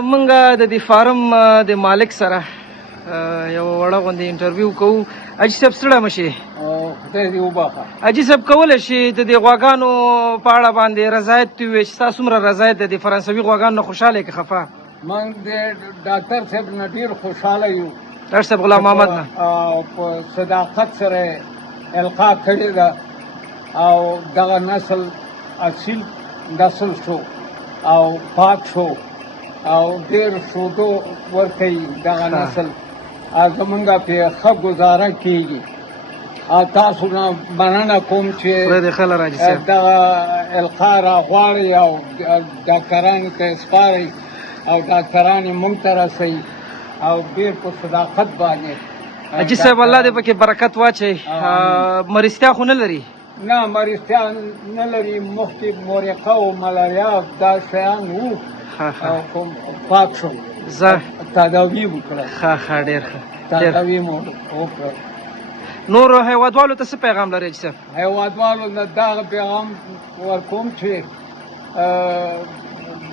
منګه د دې فارم د مالک سره یو وړه غوندې انټرویو کوو. حاجي صاحب ستړی مه شي. حاجي صاحب کولی شي د دې غواګانو په اړه باندې رضایت ووایي چې تاسو څومره رضایت د دې فرانسوي غواګانو نه خوشحاله یې که خفه؟ موږ د ډاکټر صاحب نه ډېر خوشحاله یو. ډاکټر صاحب غلام محمد نه په صداقت سره القا کړې ده او دغه نسل اصیل نسل شو او پاک شو او ډېر شودو ورکوي دغه نسل. زمونږ پرې ښه ګزاره کېږي. تاسو نه مننه کوم چې دغه القا راغواړئ او ډاکټرانو ته یې سپارئ او ډاکټران یې موږ ته رسوي او ډېر په صداقت باندې. حاجي صاحب الله دې پکې برکت واچوي. مرستیا خو نه لري؟ نه مرستیا نه لري. مخکې مورقه او ملاریا دا شیان وو او کوم پاک شو تداوي وکړه. ښه ډېر ښه تداوي مو وکړه. نور هیوادوالو ته څه پیغام لرئ حاجي صاحب؟ هیوادوالو ته دغه پیغام ورکوم چې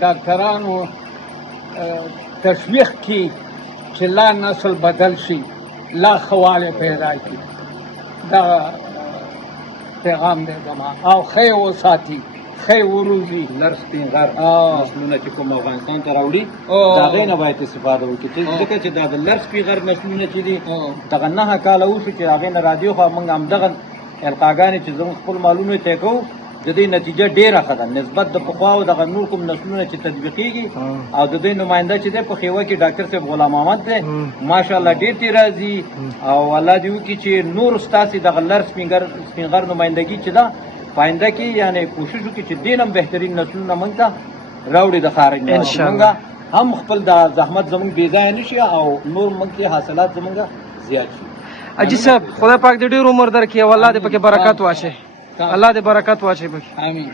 ډاکټرانو تشویق کړي چې لا نسل بدل شي، لا ښه والی پیدا کړي. دغه پیغام دی زما او ښه یې وساتي، ښه یې وروزي. لر سپین غر نسلونه چې کوم افغانستان ته راوړي د هغې نه باید استفاده وکړي، ځکه چې دا د لر سپین غر نسلونه چې دي دغه 9 کاله وشو چې هغې نه راډیو خوا موږ همدغه القاګانې چې زموږ خپل مالونه یې طی کوو د دې نتیجه ډېره ښه ده نسبت د پخوا او دغه نور کوم نسلونه چې تطبیقېږي. او د دوی نماینده چې دی په خیوه کې ډاکټر صاحب غلام محمد دی ماشاءالله ډېر تېز راځي او الله دې وکړي چې نور ستاسې دغه لر سپین غر نمایندګي چې ده په آینده کې یعنې کوشش وکړي چې دې نه هم بهترین نسلونه موږ ته راوړي د خارج نه، موږ هم خپل د زحمت زموږ بې ځایه نه شي او نور موږ کې حاصلات زموږ زیات شي. حاجي صاحب خدای پاک دې ډېر عمر درکړي او الله دې پکې برکت واچوي. الله دې برکت واچوي پکې. آمین.